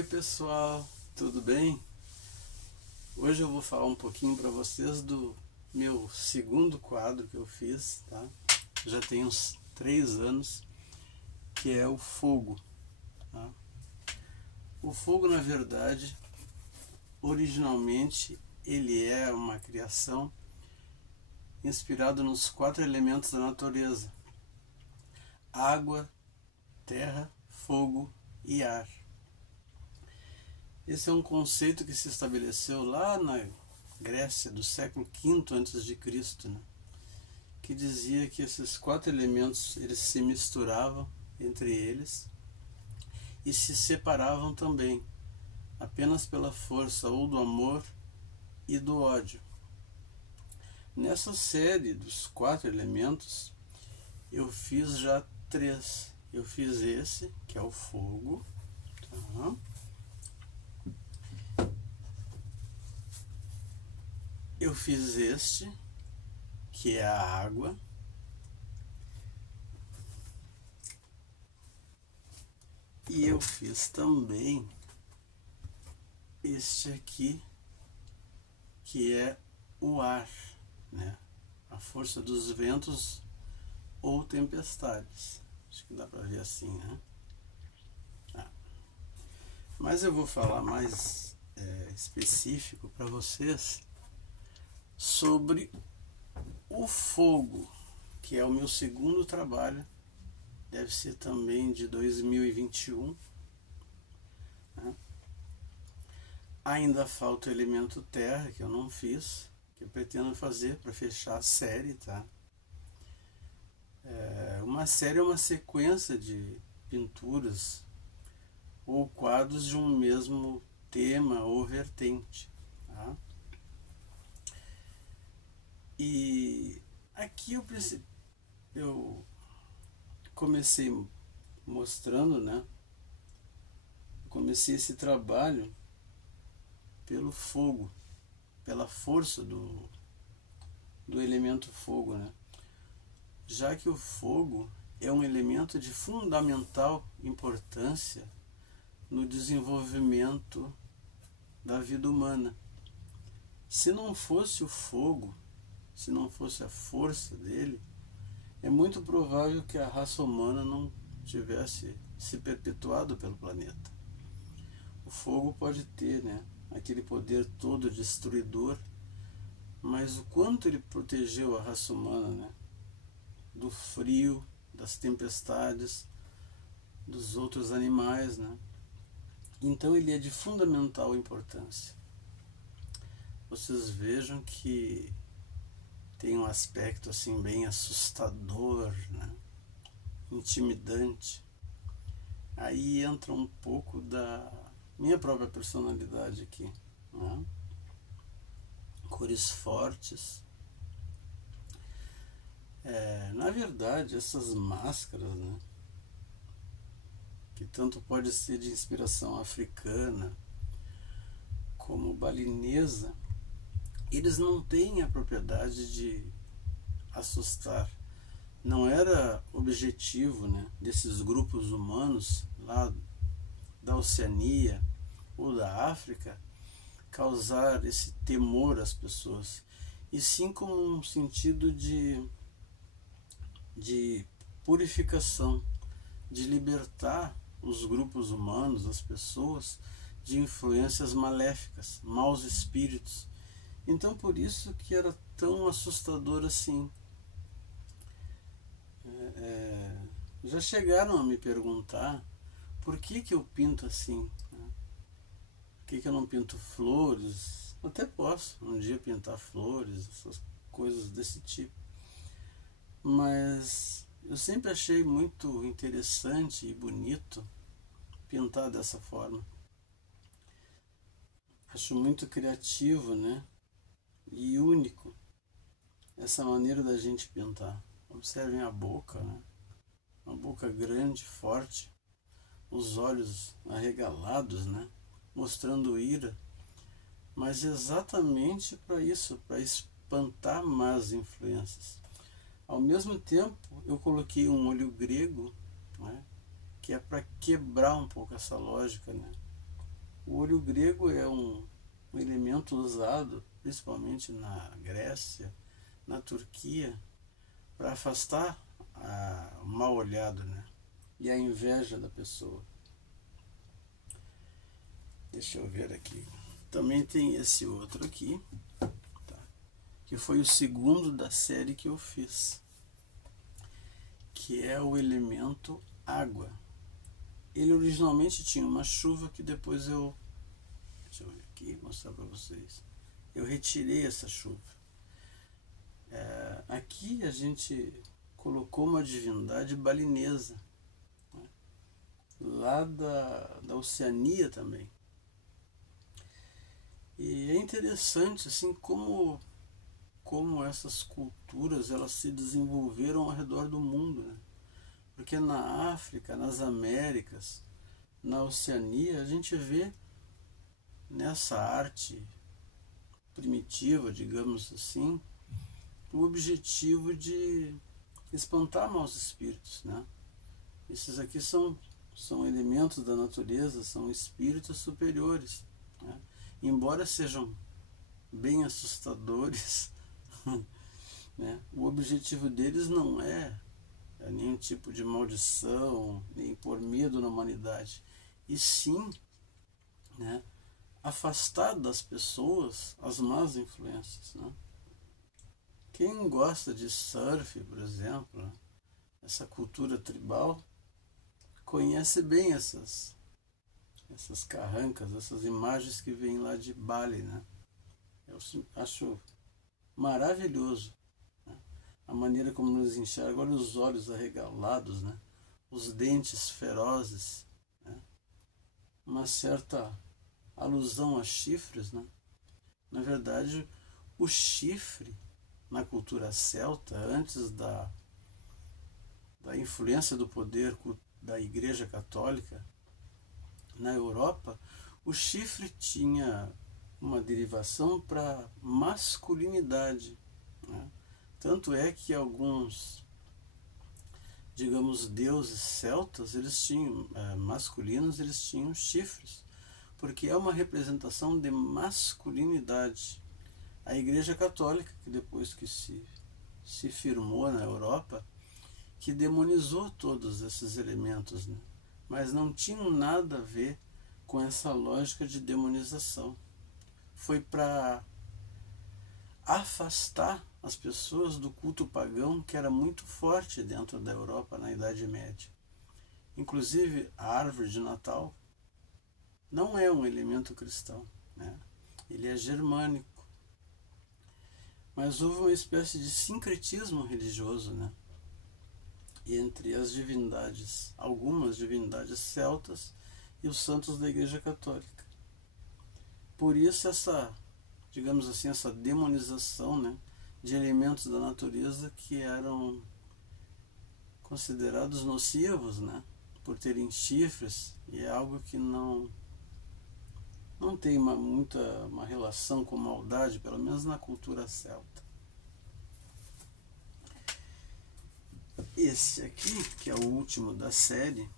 Oi pessoal, tudo bem? Hoje eu vou falar um pouquinho para vocês do meu segundo quadro que eu fiz, tá? Já tem uns 3 anos, que é o fogo, tá? O fogo, na verdade, originalmente ele é uma criação inspirada nos 4 elementos da natureza: água, terra, fogo e ar. Esse é um conceito que se estabeleceu lá na Grécia do século V a.C., né? Que dizia que esses 4 elementos eles se misturavam entre eles e se separavam também, apenas pela força ou do amor e do ódio. Nessa série dos 4 elementos, eu fiz já 3. Eu fiz esse, que é o fogo, tá? Eu fiz este, que é a água. E eu fiz também este aqui, que é o ar, né? A força dos ventos ou tempestades. Acho que dá para ver assim, né? Mas eu vou falar mais específico para vocês sobre o fogo, que é o meu segundo trabalho, deve ser também de 2021. Né? Ainda falta o elemento terra, que eu não fiz, que eu pretendo fazer para fechar a série, tá? Uma série é uma sequência de pinturas ou quadros de um mesmo tema ou vertente, tá? E aqui eu comecei mostrando, né? Comecei esse trabalho pelo fogo, pela força do elemento fogo, né? Já que o fogo é um elemento de fundamental importância no desenvolvimento da vida humana. Se não fosse o fogo, se não fosse a força dele, é muito provável que a raça humana não tivesse se perpetuado pelo planeta. O fogo pode ter, né, aquele poder todo destruidor, mas o quanto ele protegeu a raça humana, né, do frio, das tempestades, dos outros animais, né? Então ele é de fundamental importância. Vocês vejam que tem um aspecto assim bem assustador, né? Intimidante. Aí entra um pouco da minha própria personalidade aqui, né? Cores fortes. Na verdade, essas máscaras, né, que tanto pode ser de inspiração africana como balinesa, eles não têm a propriedade de assustar. Não era objetivo, né, desses grupos humanos lá da Oceania ou da África causar esse temor às pessoas, e sim como um sentido de purificação, de libertar os grupos humanos, as pessoas, de influências maléficas, maus espíritos. Então por isso que era tão assustador assim. Já chegaram a me perguntar por que eu pinto assim, né? Por que eu não pinto flores? Até posso um dia pintar flores, essas coisas desse tipo, mas eu sempre achei muito interessante e bonito pintar dessa forma. Acho muito criativo, né? E único essa maneira da gente pintar. Observem a boca, né? Uma boca grande, forte, os olhos arregalados, né? Mostrando ira, mas exatamente para isso, para espantar más influências. Ao mesmo tempo, eu coloquei um olho grego, né? Que é para quebrar um pouco essa lógica, né? O olho grego é um elemento usado principalmente na Grécia, na Turquia, para afastar o mal olhado, né? E a inveja da pessoa. Deixa eu ver aqui. Também tem esse outro aqui, tá? Que foi o segundo da série que eu fiz, que é o elemento água. Ele originalmente tinha uma chuva que depois deixa eu ver aqui, mostrar para vocês. Eu retirei essa chuva. Aqui a gente colocou uma divindade balinesa, né? Lá da Oceania também. E é interessante assim como essas culturas elas se desenvolveram ao redor do mundo, né? Porque na África, nas Américas, na Oceania, a gente vê nessa arte primitiva, digamos assim, o objetivo de espantar maus espíritos, né? Esses aqui são elementos da natureza, são espíritos superiores, né? Embora sejam bem assustadores, né? O objetivo deles não é nenhum tipo de maldição, nem pôr medo na humanidade, e sim, né, afastar das pessoas as más influências, né? Quem gosta de surf, por exemplo, né, essa cultura tribal, conhece bem essas carrancas, essas imagens que vêm lá de Bali, né? Eu acho maravilhoso, né? A maneira como nos enxergam, olha os olhos arregalados, né? Os dentes ferozes, né? Uma certa alusão a chifres, né? Na verdade, o chifre na cultura celta, antes da influência do poder da Igreja Católica na Europa, o chifre tinha uma derivação para masculinidade, né? Tanto é que alguns, digamos, deuses celtas, eles tinham masculinos, eles tinham chifres, porque é uma representação de masculinidade. A Igreja Católica, que depois que se firmou na Europa, que demonizou todos esses elementos, né? Mas não tinham nada a ver com essa lógica de demonização. Foi para afastar as pessoas do culto pagão, que era muito forte dentro da Europa na Idade Média. Inclusive, a árvore de Natal não é um elemento cristão, né? Ele é germânico. Mas houve uma espécie de sincretismo religioso, né, entre as divindades, algumas divindades celtas e os santos da Igreja Católica. Por isso digamos assim, essa demonização, né, de elementos da natureza que eram considerados nocivos, né, por terem chifres, e é algo que não tem uma relação com maldade, pelo menos na cultura celta. Esse aqui, que é o último da série,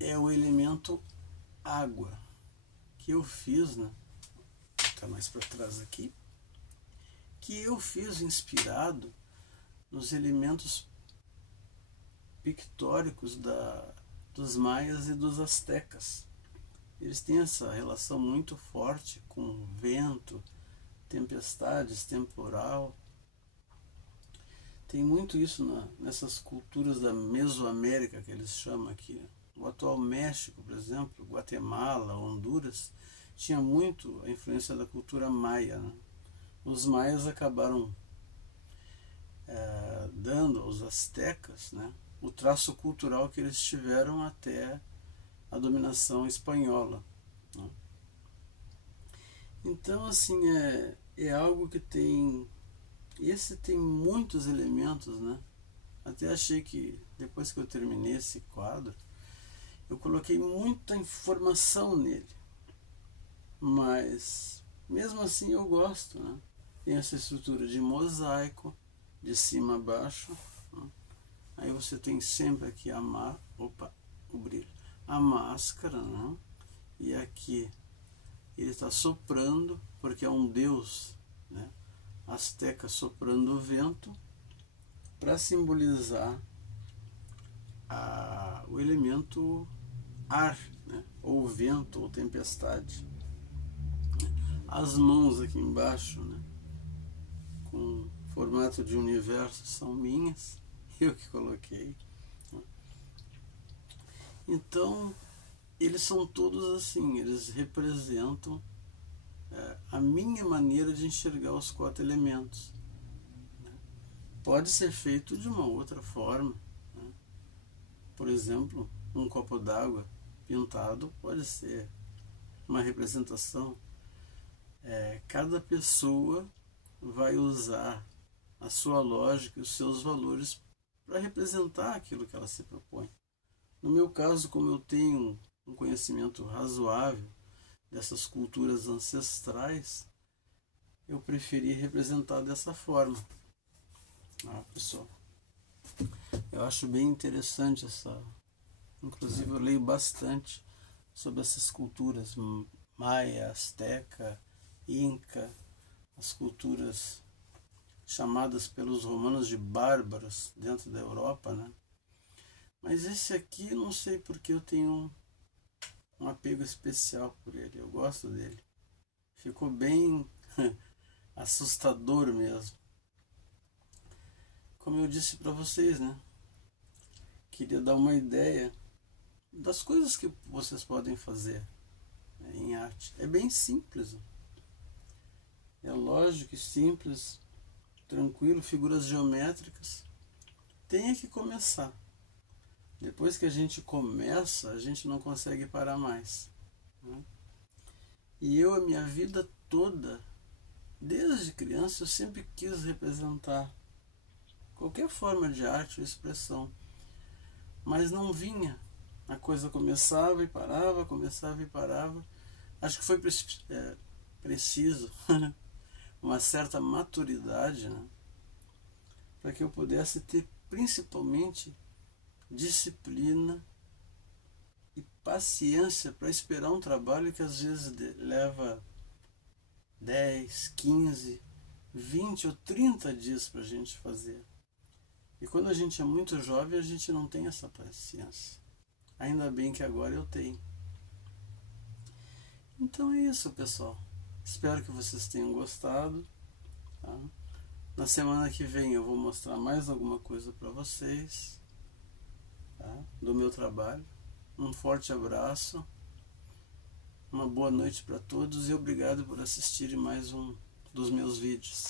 é o elemento água, que eu fiz, né? Tá mais para trás aqui, que eu fiz inspirado nos elementos pictóricos dos maias e dos astecas. Eles têm essa relação muito forte com vento, tempestades, temporal. Tem muito isso nessas culturas da Mesoamérica, que eles chamam aqui. O atual México, por exemplo, Guatemala, Honduras, tinha muito a influência da cultura maia, né? Os maias acabaram dando aos astecas, né, o traço cultural que eles tiveram até a dominação espanhola, né? Então, assim, é algo que tem... Esse tem muitos elementos, né? Até achei que, depois que eu terminei esse quadro, eu coloquei muita informação nele. Mas, mesmo assim, eu gosto, né? Tem essa estrutura de mosaico, de cima a baixo, né? Aí você tem sempre aqui o brilho, a máscara, né? e aqui ele está soprando, porque é um deus, né, asteca soprando o vento, para simbolizar o elemento ar, né, ou vento, ou tempestade. As mãos aqui embaixo, né, com formato de universo, são minhas, eu que coloquei. Então, eles são todos assim, eles representam a minha maneira de enxergar os 4 elementos. Pode ser feito de uma outra forma, né? Por exemplo, um copo d'água pintado pode ser uma representação. Cada pessoa vai usar a sua lógica e os seus valores para representar aquilo que ela se propõe. No meu caso, como eu tenho um conhecimento razoável dessas culturas ancestrais, eu preferi representar dessa forma. Pessoal, eu acho bem interessante inclusive eu leio bastante sobre essas culturas maia, asteca, inca, as culturas chamadas pelos romanos de bárbaros dentro da Europa, né? Mas esse aqui, não sei porque eu tenho um apego especial por ele, eu gosto dele. Ficou bem assustador mesmo. Como eu disse para vocês, né? Queria dar uma ideia das coisas que vocês podem fazer, né, em arte. É bem simples. É lógico e simples, tranquilo, figuras geométricas. Tem que começar. Depois que a gente começa, a gente não consegue parar mais, né? E eu, a minha vida toda, desde criança, eu sempre quis representar qualquer forma de arte ou expressão, mas não vinha. A coisa começava e parava, começava e parava. Acho que foi preciso uma certa maturidade, né, para que eu pudesse ter principalmente disciplina e paciência para esperar um trabalho que às vezes leva 10, 15, 20 ou 30 dias para a gente fazer. E quando a gente é muito jovem, a gente não tem essa paciência. Ainda bem que agora eu tenho. Então é isso, pessoal. Espero que vocês tenham gostado. Tá? Na semana que vem eu vou mostrar mais alguma coisa para vocês, tá? Do meu trabalho. Um forte abraço. Uma boa noite para todos e obrigado por assistirem mais um dos meus vídeos.